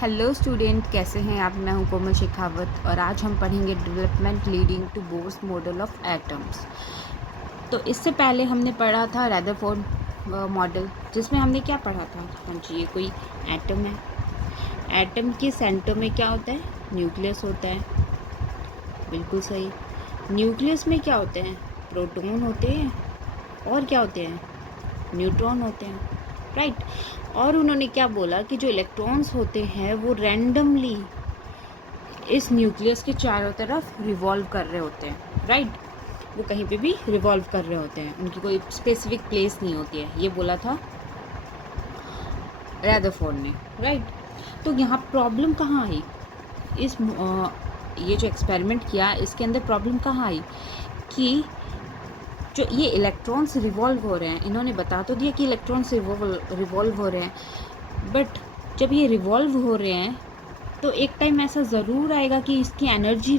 Hello student, कैसे हैं आप। मैं हूं कोमल शेखावत और आज हम पढ़ेंगे development leading to Bohr's model of atoms. तो इससे पहले हमने पढ़ा था रदरफोर्ड मॉडल, जिसमें हमने क्या पढ़ा था। हाँ जी, ये कोई एटम है। एटम के सेंटर में क्या होता है? न्यूक्लियस होता है। बिल्कुल सही। न्यूक्लियस में क्या होते हैं? प्रोटॉन होते हैं और क्या होते हैं? न्यूट्रॉन होते हैं, राइट। और उन्होंने क्या बोला कि जो इलेक्ट्रॉन्स होते हैं वो रैंडमली इस न्यूक्लियस के चारों तरफ रिवॉल्व कर रहे होते हैं, राइट। वो कहीं पे भी रिवॉल्व कर रहे होते हैं, उनकी कोई स्पेसिफिक प्लेस नहीं होती है। ये बोला था रदरफोर्ड ने, राइट। तो यहाँ प्रॉब्लम कहाँ आई? ये जो एक्सपेरिमेंट किया इसके अंदर प्रॉब्लम कहाँ आई कि जो ये इलेक्ट्रॉन्स रिवॉल्व हो रहे हैं, इन्होंने बता तो दिया कि इलेक्ट्रॉन्स रिवॉल्व हो रहे हैं, बट जब ये रिवॉल्व हो रहे हैं तो एक टाइम ऐसा ज़रूर आएगा कि इसकी एनर्जी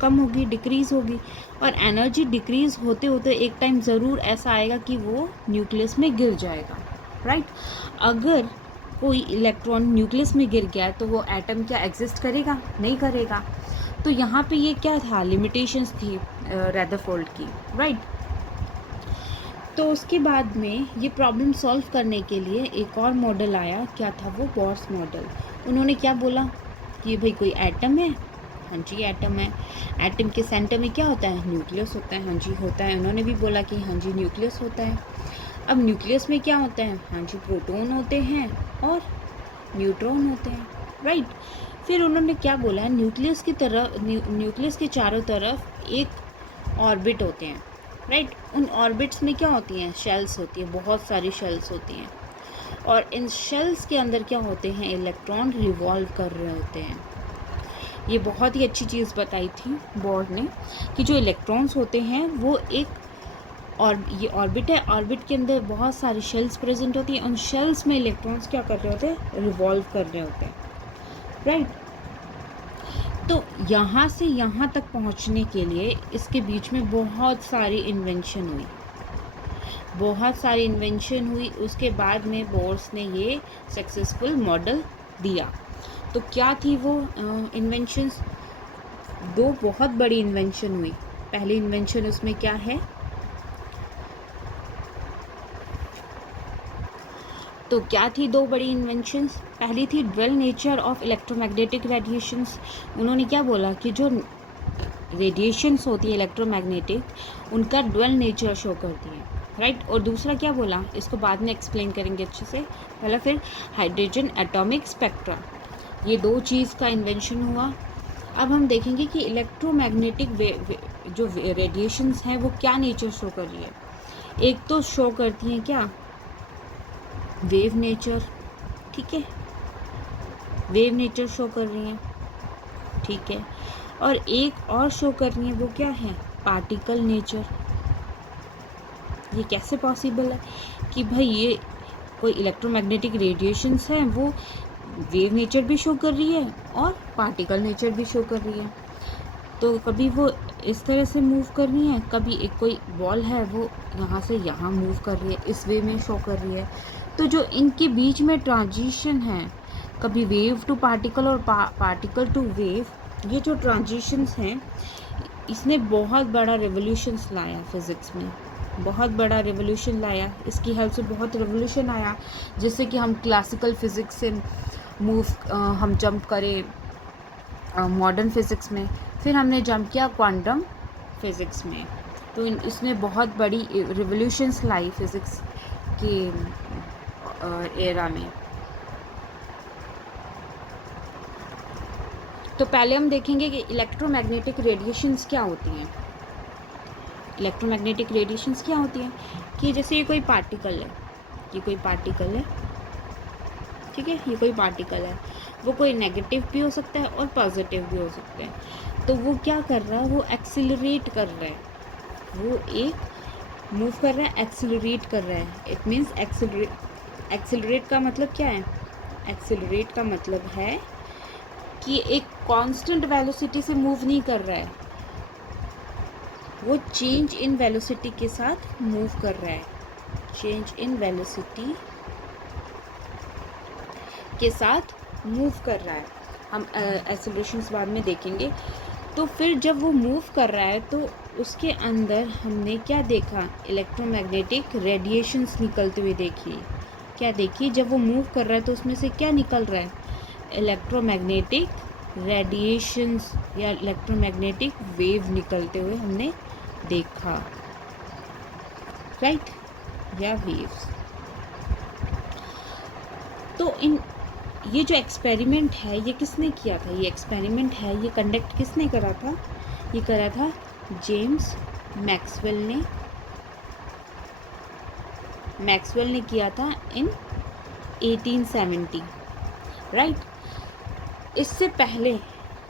कम होगी, डिक्रीज़ होगी। और एनर्जी डिक्रीज़ होते होते एक टाइम ज़रूर ऐसा आएगा कि वो न्यूक्लियस में गिर जाएगा, राइट। अगर कोई इलेक्ट्रॉन न्यूक्लियस में गिर गया तो वो एटम क्या एग्जिस्ट करेगा? नहीं करेगा। तो यहाँ पे ये क्या था? लिमिटेशंस थी रदरफोर्ड की, राइट। तो उसके बाद में ये प्रॉब्लम सॉल्व करने के लिए एक और मॉडल आया। क्या था वो? Bohr's model. उन्होंने क्या बोला कि भाई कोई एटम है। हाँ जी, एटम है। एटम के सेंटर में क्या होता है? न्यूक्लियस होता है। हाँ जी, होता है। उन्होंने भी बोला कि हाँ जी, न्यूक्लियस होता है। अब न्यूक्लियस में क्या होता है? हाँ जी, प्रोटॉन होते हैं और न्यूट्रॉन होते हैं, राइट। फिर उन्होंने क्या बोला? न्यूक्लियस के चारों तरफ एक ऑर्बिट होते हैं, राइट। उन ऑर्बिट्स में क्या होती हैं? शेल्स होती है, बहुत सारी शेल्स होती हैं। और इन शेल्स के अंदर क्या होते हैं? इलेक्ट्रॉन रिवॉल्व कर रहे होते हैं। ये बहुत ही अच्छी चीज़ बताई थी बोर्ड ने कि जो इलेक्ट्रॉन्स होते हैं वो एक और ये ऑर्बिट है, ऑर्बिट के अंदर बहुत सारी शेल्स प्रेजेंट होती हैं। उन शेल्स में इलेक्ट्रॉन्स क्या कर रहे होते हैं? रिवॉल्व कर रहे होते हैं, राइट। तो यहाँ से यहाँ तक पहुँचने के लिए इसके बीच में बहुत सारी इन्वेंशन हुई, उसके बाद में बोर्स ने ये सक्सेसफुल मॉडल दिया। तो क्या थी वो इन्वेंशंस? दो बहुत बड़ी इन्वेंशन हुई। पहली इन्वेंशन उसमें क्या है? तो क्या थी दो बड़ी इन्वेंशंस? पहली थी dual nature of electromagnetic radiations. उन्होंने क्या बोला कि जो रेडिएशंस होती है इलेक्ट्रोमैग्नेटिक, उनका ड्वेल नेचर शो करती है, राइट। और दूसरा क्या बोला? इसको बाद में एक्सप्लेन करेंगे अच्छे से। पहला फिर हाइड्रोजन एटॉमिक स्पेक्ट्रा, ये दो चीज़ का इन्वेंशन हुआ। अब हम देखेंगे कि इलेक्ट्रोमैग्नेटिक जो रेडिएशंस हैं वो क्या नेचर शो कर रही है। एक तो शो करती हैं क्या? वेव नेचर, ठीक है। वेव नेचर शो कर रही हैं, ठीक है। और एक और शो कर रही है, वो क्या है? Particle nature. ये कैसे पॉसिबल है कि भाई ये कोई इलेक्ट्रोमैग्नेटिक रेडिएशंस हैं वो वेव नेचर भी शो कर रही है और पार्टिकल नेचर भी शो कर रही है। तो कभी वो इस तरह से मूव कर रही है, कभी एक कोई बॉल है वो यहाँ से यहाँ मूव कर रही है, इस वे में शो कर रही है। तो जो इनके बीच में ट्रांजिशन है, कभी वेव टू पार्टिकल और पार्टिकल टू वेव, ये जो ट्रांजिशंस हैं इसने बहुत बड़ा रेवोल्यूशंस लाया फिज़िक्स में, बहुत बड़ा रेवोल्यूशन लाया। इसकी हेल्प से बहुत रेवोल्यूशन आया, जिससे कि हम क्लासिकल फ़िज़िक्स से हम जंप करें मॉडर्न फिज़िक्स में, फिर हमने जंप किया क्वांटम फिज़िक्स में। तो इसने बहुत बड़ी रिवोल्यूशंस लाई फिज़िक्स के एरा में। तो पहले हम देखेंगे कि इलेक्ट्रोमैग्नेटिक रेडिएशंस क्या होती हैं। इलेक्ट्रोमैग्नेटिक रेडिएशंस क्या होती हैं कि जैसे ये कोई पार्टिकल है, ठीक है, ये कोई पार्टिकल है, वो कोई नेगेटिव भी हो सकता है और पॉजिटिव भी हो सकता है। तो वो क्या कर रहा है? वो एक्सिलरेट कर रहा है, वो एक मूव कर रहा है, एक्सिलरेट कर रहा है। इट मीन्स एक्सिलरेट का मतलब क्या है? एक्सिलरेट का मतलब है कि एक कांस्टेंट वेलोसिटी से मूव नहीं कर रहा है, वो चेंज इन वेलोसिटी के साथ मूव कर रहा है। चेंज इन वेलोसिटी के साथ मूव कर रहा है। हम एक्सेलरेशंस बाद में देखेंगे। तो फिर जब वो मूव कर रहा है तो उसके अंदर हमने क्या देखा, इलेक्ट्रोमैग्नेटिक रेडिएशंस निकलते हुए देखी। क्या देखी, जब वो मूव कर रहा है तो उसमें से क्या निकल रहा है, इलेक्ट्रोमैग्नेटिक रेडिएशंस या इलेक्ट्रोमैग्नेटिक वेव निकलते हुए हमने देखा, राइट, या वेव्स। तो ये जो एक्सपेरिमेंट है ये किसने किया था, ये एक्सपेरिमेंट है ये कंडक्ट किसने करा था, ये करा था जेम्स मैक्सवेल ने किया था इन 1870, राइट। इससे पहले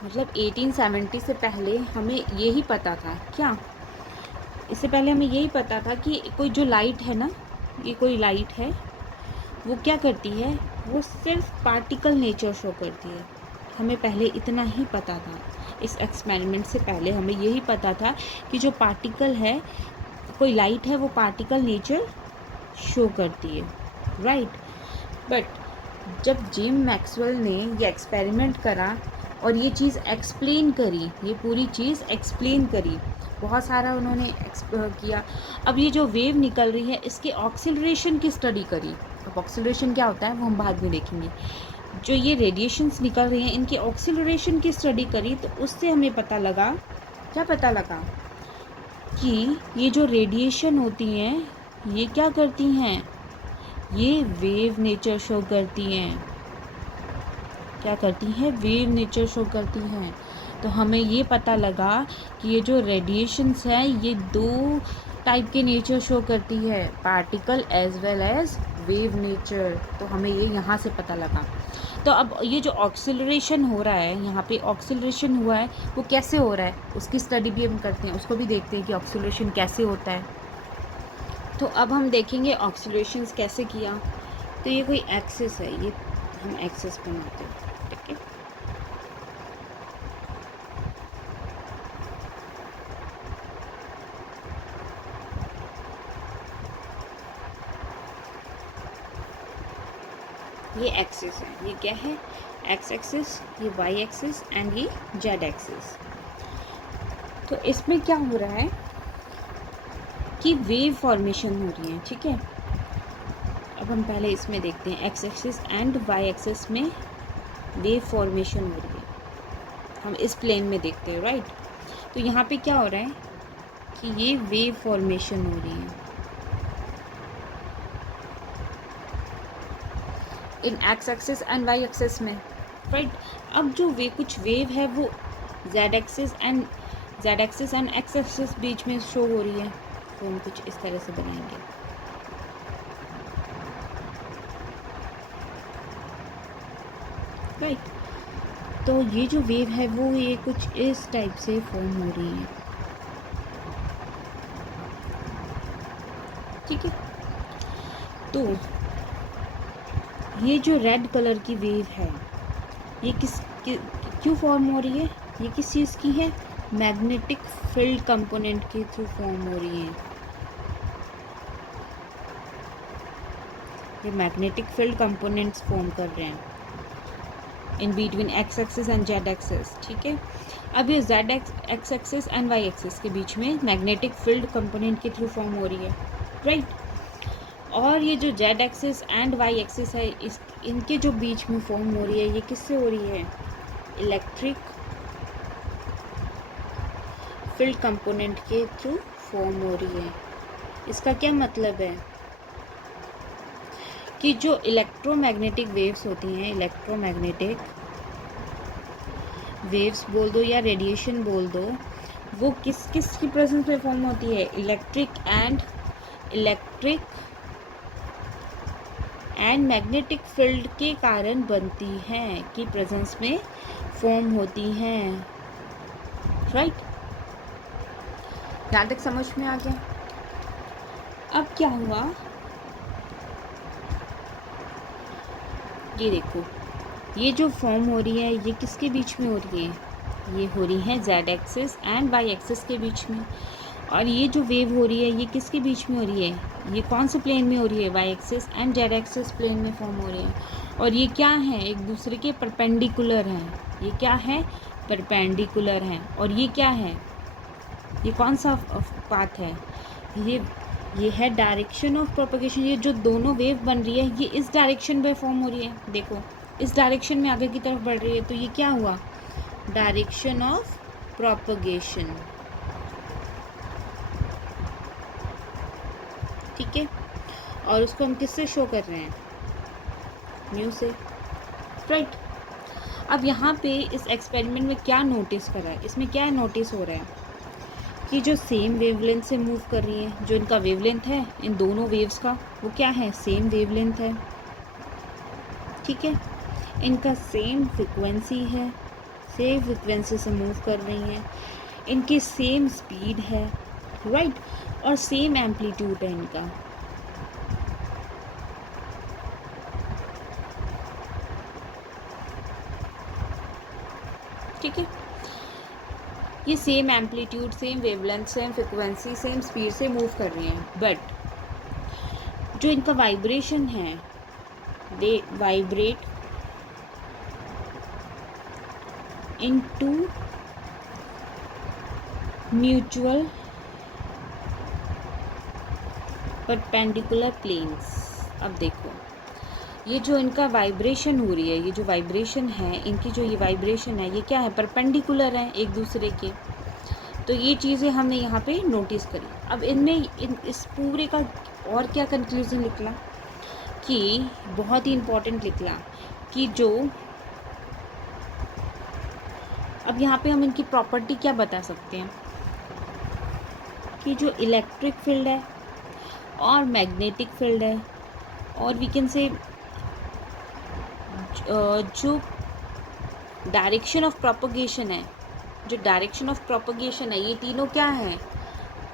मतलब 1870 से पहले हमें यही पता था, क्या, इससे पहले हमें यही पता था कि कोई जो लाइट है ना, ये कोई लाइट है, वो क्या करती है, वो सिर्फ पार्टिकल नेचर शो करती है। हमें पहले इतना ही पता था, इस एक्सपेरिमेंट से पहले हमें यही पता था कि जो पार्टिकल है, कोई लाइट है, वो पार्टिकल नेचर शो करती है, राइट। बट जब जेम्स मैक्सवेल ने ये एक्सपेरिमेंट करा और ये चीज़ एक्सप्लेन करी, ये पूरी चीज़ एक्सप्लेन करी, बहुत सारा उन्होंने किया। अब ये जो वेव निकल रही है इसके ऑक्सीलरेशन की स्टडी करी। अब ऑक्सीलरेशन क्या होता है वो हम बाद में देखेंगे। जो ये रेडिएशंस निकल रही हैं इनके ऑक्सीलरेशन की स्टडी करी, तो उससे हमें पता लगा, क्या पता लगा, कि ये जो रेडिएशन होती हैं ये क्या करती हैं, ये वेव नेचर शो करती हैं। क्या करती हैं, वेव नेचर शो करती हैं। तो हमें ये पता लगा कि ये जो रेडिएशंस हैं ये दो टाइप के नेचर शो करती है, particle as well as wave nature. तो हमें ये यहाँ से पता लगा। तो अब ये जो ऑक्सीलरेशन हो रहा है, यहाँ पे ऑक्सीलरेशन हुआ है, वो कैसे हो रहा है उसकी स्टडी भी हम करते हैं, उसको भी देखते हैं कि ऑक्सीलरेशन कैसे होता है। तो अब हम देखेंगे ऑक्सीलरेशंस कैसे किया। तो ये कोई एक्सिस है, ये हम एक्सिस बनाते हैं, ठीक है। ये एक्सिस है, ये क्या है, एक्स एक्सिस, ये वाई एक्सिस एंड ये जेड एक्सिस। तो इसमें क्या हो रहा है कि वेव फॉर्मेशन हो रही है, ठीक है। अब हम पहले इसमें देखते हैं, x axis and y axis में वेव फॉर्मेशन हो रही है, हम इस प्लेन में देखते हैं, राइट। तो यहाँ पे क्या हो रहा है कि ये वेव फॉर्मेशन हो रही है in x axis and y axis में, राइट। अब जो कुछ वेव है वो z axis and x axis बीच में शो हो रही है, तो हम कुछ इस तरह से बनाएंगे, राइट। तो ये जो वेव है वो ये कुछ इस टाइप से फॉर्म हो रही है, ठीक है। तो ये जो रेड कलर की वेव है ये क्यों फॉर्म हो रही है, ये किस चीज़ की है, मैग्नेटिक फील्ड कंपोनेंट के थ्रू फॉर्म हो रही है। ये मैग्नेटिक फील्ड कंपोनेंट्स फॉर्म कर रहे हैं in between x axis and z axis, ठीक है। अब ये z x axis and y axis के बीच में मैग्नेटिक फील्ड कंपोनेंट के थ्रू फॉर्म हो रही है, राइट। और ये जो z axis and y axis है इनके जो बीच में फॉर्म हो रही है, ये किससे हो रही है, इलेक्ट्रिक फील्ड कंपोनेंट के थ्रू फॉर्म हो रही है। इसका क्या मतलब है कि जो इलेक्ट्रोमैग्नेटिक वेव्स होती हैं, इलेक्ट्रोमैग्नेटिक वेव्स बोल दो या रेडिएशन बोल दो, वो किस किस की प्रेजेंस में फॉर्म होती है, इलेक्ट्रिक एंड मैग्नेटिक फील्ड के कारण बनती हैं, की प्रेजेंस में फॉर्म होती हैं, राइट। यहाँ तक समझ में आ गया। अब क्या हुआ, ये देखो, ये जो फॉर्म हो रही है ये किसके बीच में हो रही है, ये हो रही है z axis and y axis के बीच में। और ये जो वेव हो रही है ये किसके बीच में हो रही है, ये कौन से प्लेन में हो रही है, y axis and z axis plane में फॉर्म हो रही है। और ये क्या है, एक दूसरे के परपेंडिकुलर हैं। ये क्या है, परपेंडिकुलर हैं। और ये क्या है, ये कौन सा पाथ है, ये है डायरेक्शन ऑफ प्रोपगेशन। ये जो दोनों वेव बन रही है ये इस डायरेक्शन में फॉर्म हो रही है, देखो इस डायरेक्शन में आगे की तरफ बढ़ रही है। तो ये क्या हुआ, डायरेक्शन ऑफ प्रोपगेशन। ठीक है, और उसको हम किससे शो कर रहे हैं, न्यू से, राइट। अब यहाँ पे इस एक्सपेरिमेंट में क्या नोटिस करा है, इसमें क्या नोटिस हो रहा है कि जो सेम वेवलेंथ से मूव कर रही है, जो इनका वेवलेंथ है इन दोनों वेव्स का, वो क्या है, सेम वेवलेंथ है। ठीक है, इनका सेम फ्रिक्वेंसी है, सेम फ्रिक्वेंसी से मूव कर रही हैं, इनकी सेम स्पीड है, राइट, और सेम एम्पलीट्यूड है इनका। ठीक है, ये same amplitude, same wavelength, same frequency, same speed से मूव कर रही हैं, बट जो इनका वाइब्रेशन है, they vibrate into mutual perpendicular planes. अब देखो, ये जो इनका वाइब्रेशन हो रही है, ये जो वाइब्रेशन है इनकी, जो ये वाइब्रेशन है ये क्या है, परपेंडिकुलर है एक दूसरे के। तो ये चीज़ें हमने यहाँ पे नोटिस करी। अब इनमें इस पूरे का और क्या कंक्लूजन निकला कि बहुत ही इम्पोर्टेंट निकला कि जो, अब यहाँ पे हम इनकी प्रॉपर्टी क्या बता सकते हैं कि जो इलेक्ट्रिक फील्ड है और मैग्नेटिक फील्ड है, और वी कैन से जो डायरेक्शन ऑफ प्रोपगेशन है, जो डायरेक्शन ऑफ प्रोपगेशन है, ये तीनों क्या हैं,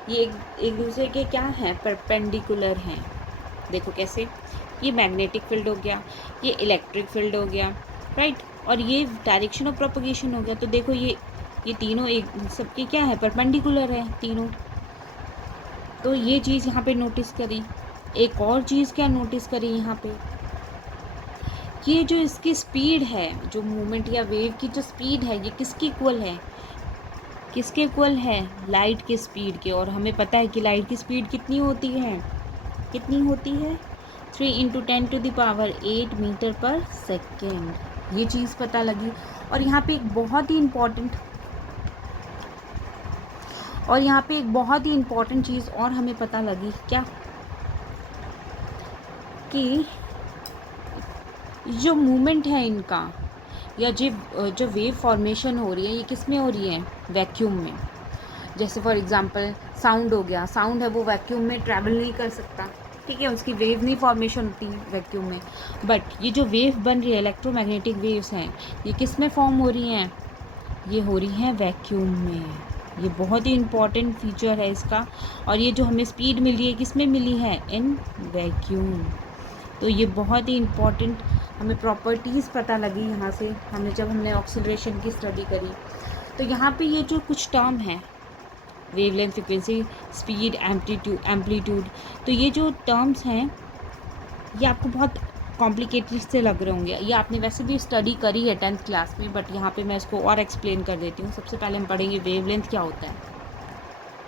ये एक दूसरे के क्या हैं, परपेंडिकुलर हैं। देखो कैसे, ये मैग्नेटिक फील्ड हो गया, ये इलेक्ट्रिक फील्ड हो गया, राइट, और ये डायरेक्शन ऑफ प्रोपगेशन हो गया। तो देखो ये तीनों एक सबके क्या है, परपेंडिकुलर है तीनों। तो ये चीज़ यहाँ पे नोटिस करी। एक और चीज़ क्या नोटिस करी यहाँ पे, ये जो इसकी स्पीड है, जो मूवमेंट या वेव की जो स्पीड है, ये किसकी इक्वल है, किसके इक्वल है, लाइट की स्पीड के। और हमें पता है कि लाइट की स्पीड कितनी होती है, कितनी होती है, 3 × 10⁸ मीटर पर सेकेंड। ये चीज़ पता लगी। और यहाँ पे एक बहुत ही इम्पॉर्टेंट चीज़ और हमें पता लगी, क्या, कि जो मूवमेंट है इनका, या जो वेव फॉर्मेशन हो रही है, ये किस में हो रही है, वैक्यूम में। जैसे फॉर एग्जांपल साउंड हो गया, साउंड है वो वैक्यूम में ट्रैवल नहीं कर सकता, ठीक है, उसकी वेव नहीं फॉर्मेशन होती वैक्यूम में। बट ये जो वेव बन रही है, इलेक्ट्रोमैग्नेटिक वेव्स हैं, ये किस में फॉर्म हो रही हैं, ये हो रही हैं वैक्यूम में। ये बहुत ही इम्पॉर्टेंट फीचर है इसका। और ये जो हमें स्पीड मिल रही है, किस में मिली है, इन वैक्यूम। तो ये बहुत ही इम्पॉर्टेंट हमें प्रॉपर्टीज़ पता लगी यहाँ से, जब हमने ऑक्सीलरेशन की स्टडी करी। तो यहाँ पे ये जो कुछ टर्म है, वेवलेंथ, फ्रिक्वेंसी, स्पीड, एम्पलीट्यूड, तो ये जो टर्म्स हैं ये आपको बहुत कॉम्प्लिकेटेड से लग रहे होंगे। ये आपने वैसे भी स्टडी करी है 10th क्लास में, बट यहाँ पे मैं इसको और एक्सप्लेन कर देती हूँ। सबसे पहले हम पढ़ेंगे वेवलेंथ क्या होता है।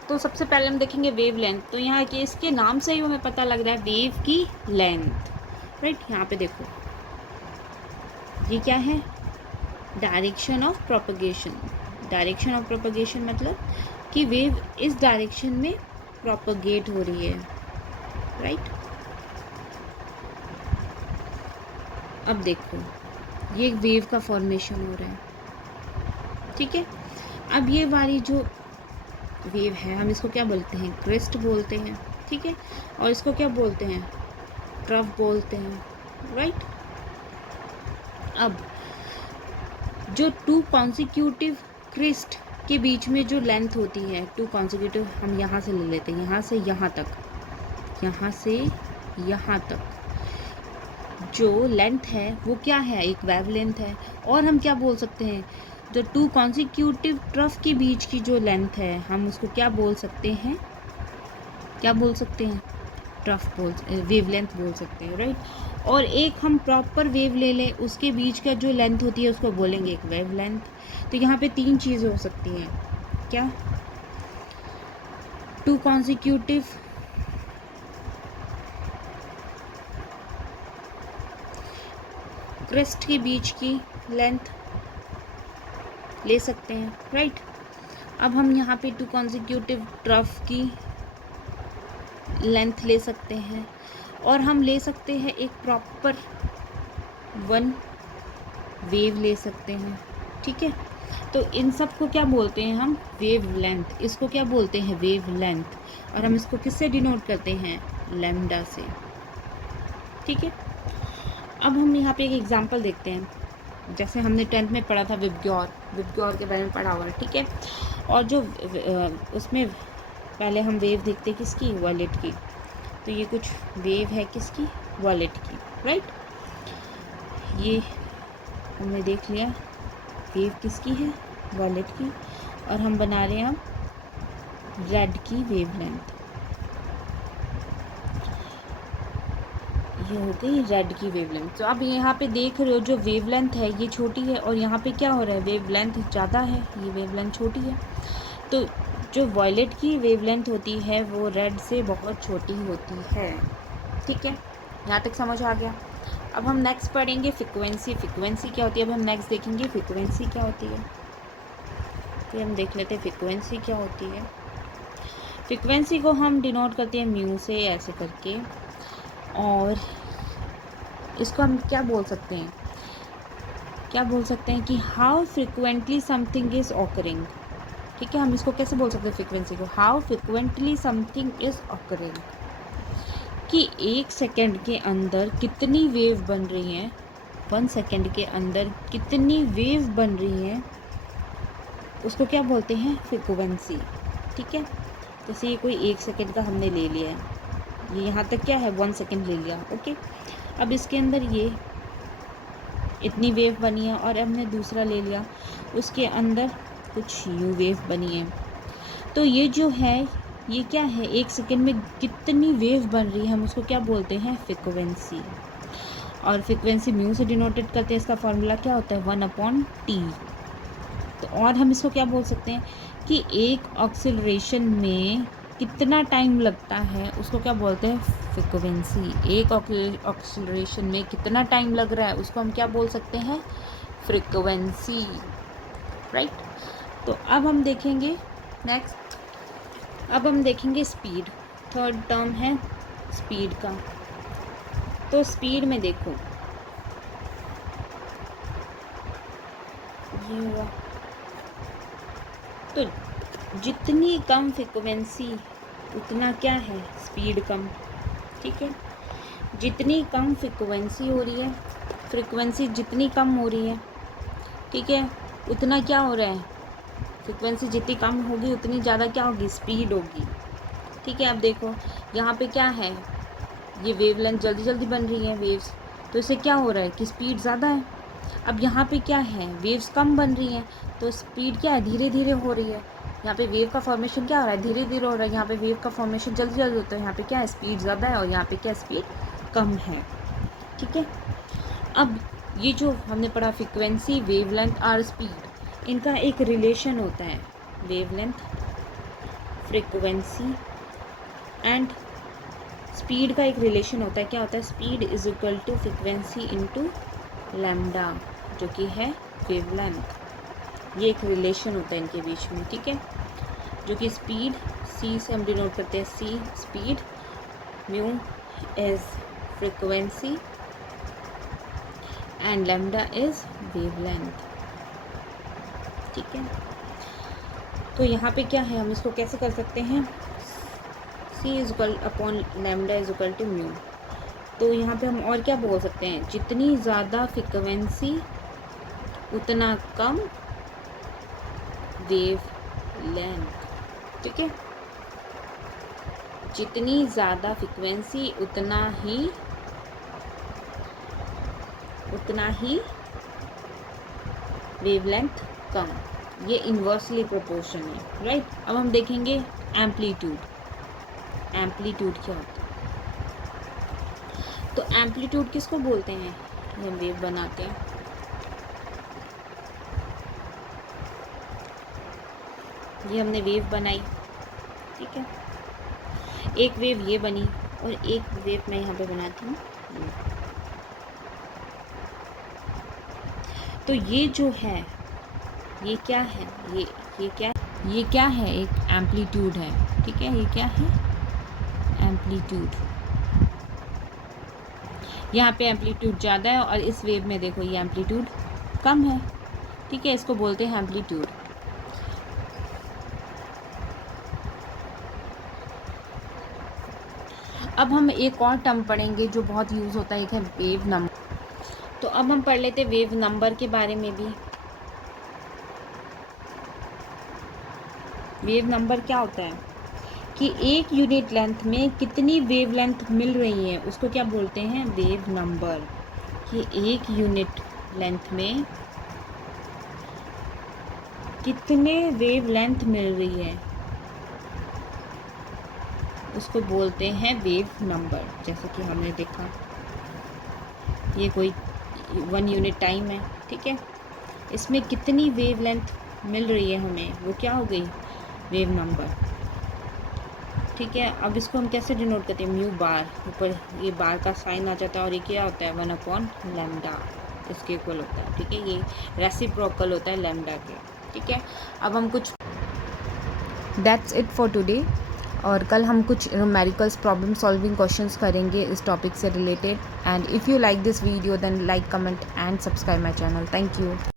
तो सबसे पहले हम देखेंगे वेवलेंथ। तो यहाँ के इसके नाम से ही हमें पता लग रहा है वेव की लेंथ, राइट। यहाँ पे देखो ये क्या है, direction of propagation. Direction of propagation मतलब कि वेव इस डायरेक्शन में प्रोपगेट हो रही है, राइट। अब देखो ये एक वेव का फॉर्मेशन हो रहा है, ठीक है। अब ये वाली जो वेव है, हम इसको क्या बोलते हैं, क्रेस्ट बोलते हैं, ठीक है। और इसको क्या बोलते हैं, ट्रफ बोलते हैं, राइट। अब जो 2 कॉन्सिक्यूटिव क्रेस्ट के बीच में जो लेंथ होती है, 2 कॉन्सिक्यूटिव, हम यहाँ से ले लेते हैं, यहाँ से यहाँ तक, यहाँ से यहाँ तक जो लेंथ है वो क्या है, एक वेव लेंथ है। और हम क्या बोल सकते हैं, जो 2 कॉन्सिक्यूटिव ट्रफ के बीच की जो लेंथ है, हम उसको क्या बोल सकते हैं, क्या बोल सकते हैं, ट्रफ वेवलेंथ बोल सकते हैं, राइट। और एक हम प्रॉपर वेव ले लें, उसके बीच का जो लेंथ होती है उसको बोलेंगे एक वेवलेंथ। तो यहाँ पे 3 चीज़ें हो सकती हैं, क्या? 2 कॉन्सिक्यूटिव क्रेस्ट के बीच की लेंथ ले सकते हैं, राइट। अब हम यहाँ पे 2 कॉन्सिक्यूटिव ट्रफ की लेंथ ले सकते हैं, और हम ले सकते हैं एक प्रॉपर 1 वेव ले सकते हैं, ठीक है। तो इन सब को क्या बोलते हैं हम? Wave length. इसको क्या बोलते हैं? Wave length. और हम इसको किससे डिनोट करते हैं? लैम्डा से, ठीक है। अब हम यहाँ पे एक एग्जांपल देखते हैं। जैसे हमने 10th में पढ़ा था विबग्योर के बारे में पढ़ा हुआ है, ठीक है। और जो उसमें पहले हम वेव देखते हैं किसकी? वॉलेट की। तो ये कुछ वेव है किसकी? वॉलेट की, राइट। ये हमने देख लिया वेव किसकी है? वॉलेट की। और हम बना रहे हैं अब रेड की वेवलेंथ। ये हो गई रेड की वेवलेंथ। तो आप यहाँ पे देख रहे हो जो वेवलेंथ है ये छोटी है, और यहाँ पे क्या हो रहा है? वेवलेंथ ज़्यादा है, ये वेवलेंथ छोटी है। तो जो वॉयलेट की वेवलेंथ होती है वो रेड से बहुत छोटी होती है, ठीक है। यहाँ तक समझ आ गया। अब हम नेक्स्ट पढ़ेंगे फ्रीक्वेंसी। फ्रीक्वेंसी क्या होती है? अब हम नेक्स्ट देखेंगे फ्रीक्वेंसी क्या होती है। तो हम देख लेते हैं फ्रीक्वेंसी क्या होती है। फ्रीक्वेंसी को हम डिनोट करते हैं म्यू से, ऐसे करके। और इसको हम क्या बोल सकते हैं? क्या बोल सकते हैं कि how frequently something is occurring, ठीक है। हम इसको कैसे बोल सकते हैं फ्रीक्वेंसी को? How frequently something is occurring, कि 1 सेकेंड के अंदर कितनी वेव बन रही हैं, 1 सेकेंड के अंदर कितनी वेव बन रही हैं, उसको क्या बोलते हैं? फ्रीक्वेंसी, ठीक है। जैसे ये कोई 1 सेकेंड का हमने ले लिया है, ये यहाँ तक क्या है? 1 सेकेंड ले लिया, ओके। अब इसके अंदर ये इतनी वेव बनी है, और हमने दूसरा ले लिया, उसके अंदर कुछ यू वेव बनी है। तो ये जो है ये क्या है? 1 सेकेंड में कितनी वेव बन रही है, हम उसको क्या बोलते हैं? फ्रीक्वेंसी। और फ्रीक्वेंसी म्यू से डिनोटेड करते हैं। इसका फॉर्मूला क्या होता है? 1/t। तो और हम इसको क्या बोल सकते हैं कि एक ऑक्सीलरेशन में कितना टाइम लगता है, उसको क्या बोलते हैं? फ्रीक्वेंसी। एक ऑक्सीलरेशन में कितना टाइम लग रहा है, उसको हम क्या बोल सकते हैं? Frequency, right. तो अब हम देखेंगे नेक्स्ट। अब हम देखेंगे स्पीड। थर्ड टर्म है स्पीड का। तो स्पीड में देखो ये हुआ, तो जितनी कम फ्रीक्वेंसी उतना क्या है? स्पीड कम, ठीक है। जितनी कम फ्रीक्वेंसी हो रही है, फ्रीक्वेंसी जितनी कम हो रही है, ठीक है, उतना क्या हो रहा है? फ्रीक्वेंसी जितनी कम होगी उतनी ज़्यादा क्या होगी? स्पीड होगी, ठीक है। अब देखो यहाँ पे क्या है? ये वेवलेंथ जल्दी जल्दी बन रही है वेव्स, तो इससे क्या हो रहा है कि स्पीड ज़्यादा है। अब यहाँ पे क्या है? वेव्स कम बन रही हैं, तो स्पीड क्या है? धीरे धीरे हो रही है। यहाँ पे वेव का फॉर्मेशन क्या हो रहा है? धीरे धीरे हो रहा है। यहाँ पे वेव का फॉर्मेशन जल्दी जल्दी होता है। यहाँ पे क्या है? स्पीड ज़्यादा है, और यहाँ पे क्या? स्पीड कम है, ठीक है। अब ये जो हमने पढ़ा फ्रीक्वेंसी, वेवलेंथ और स्पीड, इनका एक रिलेशन होता है। वेवलेंथ, फ्रीक्वेंसी एंड स्पीड का एक रिलेशन होता है। क्या होता है? Speed is equal to frequency into lambda, जो कि है वेवलेंथ। ये एक रिलेशन होता है इनके बीच में, ठीक है। जो कि स्पीड सी से हम डिनोट करते हैं, c speed, mu is frequency and lambda is wavelength, ठीक है। तो यहाँ पे क्या है? हम इसको कैसे कर सकते हैं? C is equal upon lambda is equal to mu. तो यहाँ पे हम और क्या बोल सकते हैं? जितनी ज़्यादा फ्रीक्वेंसी उतना कम वेव लेंथ, ठीक है। जितनी ज़्यादा फ्रीक्वेंसी उतना ही वेवलेंथ कम। ये इन्वर्सली प्रोपोर्शन है, राइट। अब हम देखेंगे एम्पलीट्यूड। एम्पलीट्यूड क्या होता है? तो एम्पलीट्यूड किसको बोलते हैं? ये हम वेव बनाते हैं, ये हमने वेव बनाई, ठीक है। एक वेव ये बनी और एक वेव मैं यहाँ पे बनाती हूँ ये। तो ये जो है ये क्या है? ये क्या है? एक एम्पलीट्यूड है, ठीक है। ये क्या है? एम्पलीट्यूड। यहाँ पे एम्पलीट्यूड ज़्यादा है और इस वेव में देखो ये एम्पलीट्यूड कम है, ठीक है। इसको बोलते हैं एम्पलीट्यूड। अब हम एक और टर्म पढ़ेंगे जो बहुत यूज़ होता है, एक है वेव नंबर। तो अब हम पढ़ लेते हैं वेव नंबर के बारे में भी। वेव नंबर क्या होता है कि एक यूनिट लेंथ में कितनी वेव लेंथ मिल रही है उसको क्या बोलते हैं? Wave number. कि एक यूनिट लेंथ में कितने वेव लेंथ मिल रही है उसको बोलते हैं वेव नंबर। जैसे कि हमने देखा ये कोई 1 यूनिट टाइम है, ठीक है। इसमें कितनी वेव लेंथ मिल रही है हमें, वो क्या हो गई? वेव नंबर, ठीक है। अब इसको हम कैसे डिनोट करते हैं? म्यू बार, ऊपर ये बार का साइन आ जाता है और ये क्या होता है? 1/λ इसके इक्वल होता है, ठीक है। ये रेसिप्रोकल होता है लैम्डा के, ठीक है। अब हम कुछ दैट्स इट फॉर टुडे। और कल हम कुछ न्यूमेरिकल्स प्रॉब्लम सॉल्विंग क्वेश्चंस करेंगे इस टॉपिक से related. And if you like this video then like, comment and subscribe my channel. Thank you.